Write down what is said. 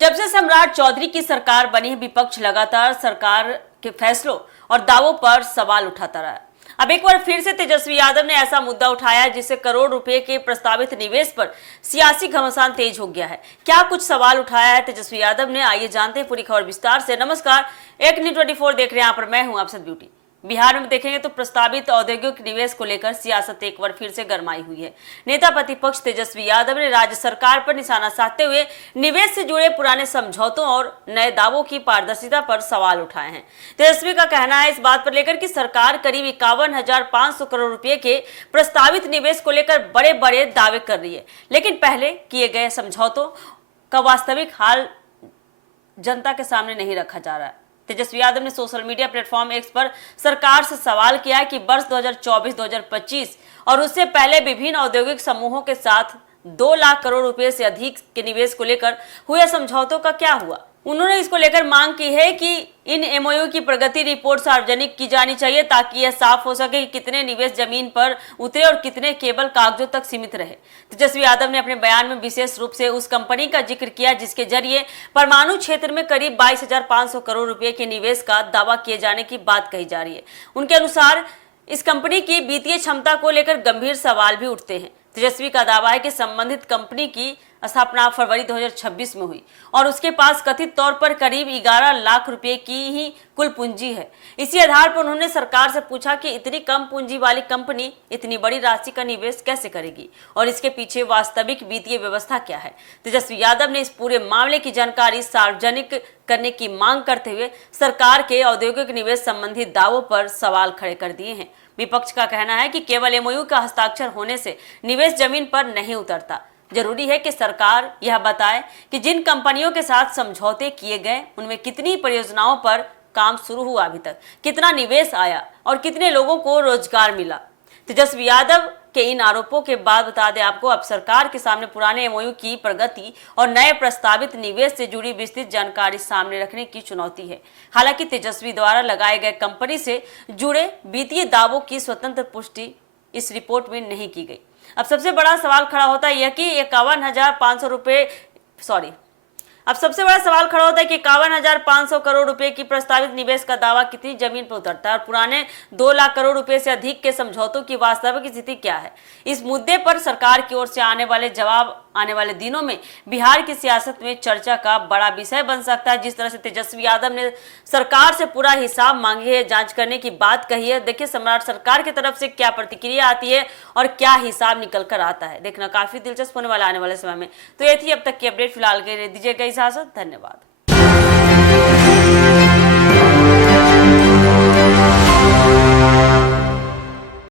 जब से सम्राट चौधरी की सरकार बनी है, विपक्ष लगातार सरकार के फैसलों और दावों पर सवाल उठाता रहा है। अब एक बार फिर से तेजस्वी यादव ने ऐसा मुद्दा उठाया जिससे करोड़ रुपए के प्रस्तावित निवेश पर सियासी घमासान तेज हो गया है। क्या कुछ सवाल उठाया है तेजस्वी यादव ने, आइए जानते हैं पूरी खबर विस्तार से। नमस्कार, एक न्यूज़ 24 देख रहे हैं, यहाँ पर मैं हूं आपसे ब्यूटी। बिहार में देखेंगे तो प्रस्तावित औद्योगिक निवेश को लेकर सियासत एक बार फिर से गरमाई हुई है। नेता प्रतिपक्ष तेजस्वी यादव ने राज्य सरकार पर निशाना साधते हुए निवेश से जुड़े पुराने समझौतों और नए दावों की पारदर्शिता पर सवाल उठाए हैं। तेजस्वी का कहना है इस बात पर लेकर कि सरकार करीब 51,500 करोड़ रुपए के प्रस्तावित निवेश को लेकर बड़े बड़े दावे कर रही है, लेकिन पहले किए गए समझौतों का वास्तविक हाल जनता के सामने नहीं रखा जा रहा है। तेजस्वी यादव ने सोशल मीडिया प्लेटफॉर्म एक्स पर सरकार से सवाल किया है कि वर्ष 2024-2025 और उससे पहले विभिन्न औद्योगिक समूहों के साथ 2 लाख करोड़ रुपए से अधिक के निवेश को लेकर हुए समझौतों का क्या हुआ। उन्होंने इसको लेकर मांग की है कि इन एमओयू की प्रगति रिपोर्ट सार्वजनिक की जानी चाहिए ताकि यह साफ हो सके कि कितने निवेश जमीन पर उतरे और कितने केवल कागजों तक सीमित रहे। तेजस्वी यादव ने अपने बयान में विशेष रूप से उस कंपनी का जिक्र किया जिसके जरिए परमाणु क्षेत्र में करीब 22,500 करोड़ रुपए के निवेश का दावा किए जाने की बात कही जा रही है। उनके अनुसार इस कंपनी की वित्तीय क्षमता को लेकर गंभीर सवाल भी उठते हैं। तेजस्वी का दावा है कि संबंधित कंपनी की स्थापना फरवरी 2026 में हुई और उसके पास कथित तौर पर करीब 11 लाख रुपए की ही कुल पूंजी है। इसी आधार पर उन्होंने सरकार से पूछा कि इतनी कम पूंजी वाली कंपनी इतनी बड़ी राशि का निवेश कैसे करेगी और इसके पीछे वास्तविक वित्तीय व्यवस्था क्या है। तेजस्वी यादव ने इस पूरे मामले की जानकारी सार्वजनिक करने की मांग करते हुए सरकार के औद्योगिक निवेश संबंधी दावों पर सवाल खड़े कर दिए हैं। विपक्ष का कहना है कि केवल एमओयू का हस्ताक्षर होने से निवेश जमीन पर नहीं उतरता। जरूरी है कि सरकार यह बताए कि जिन कंपनियों के साथ समझौते किए गए उनमें कितनी परियोजनाओं पर काम शुरू हुआ, अभी तक कितना निवेश आया और कितने लोगों को रोजगार मिला। तेजस्वी यादव के इन आरोपों के बाद बता दें आपको, अब सरकार के सामने पुराने एमओयू की प्रगति और नए प्रस्तावित निवेश से जुड़ी विस्तृत जानकारी सामने रखने की चुनौती है। हालांकि तेजस्वी द्वारा लगाए गए कंपनी से जुड़े वित्तीय दावों की स्वतंत्र पुष्टि इस रिपोर्ट में नहीं की गई। अब सबसे बड़ा सवाल खड़ा होता है यह कि 51,500 रुपए अब सबसे बड़ा सवाल खड़ा होता है कि 51,500 करोड़ रुपए की प्रस्तावित निवेश का दावा कितनी जमीन पर उतरता है और पुराने 2 लाख करोड़ रुपए से अधिक के समझौतों की वास्तविक स्थिति क्या है। इस मुद्दे पर सरकार की ओर से आने वाले जवाब आने वाले दिनों में बिहार की सियासत में चर्चा का बड़ा विषय बन सकता है। जिस तरह से तेजस्वी यादव ने सरकार से पूरा हिसाब मांगे है, जांच करने की बात कही है, देखिए सम्राट सरकार की तरफ से क्या प्रतिक्रिया आती है और क्या हिसाब निकल कर आता है, देखना काफी दिलचस्प होने वाला आने वाले समय में। तो ये थी अब तक की अपडेट, फिलहाल के लिए दीजिएगा इजाजत, धन्यवाद।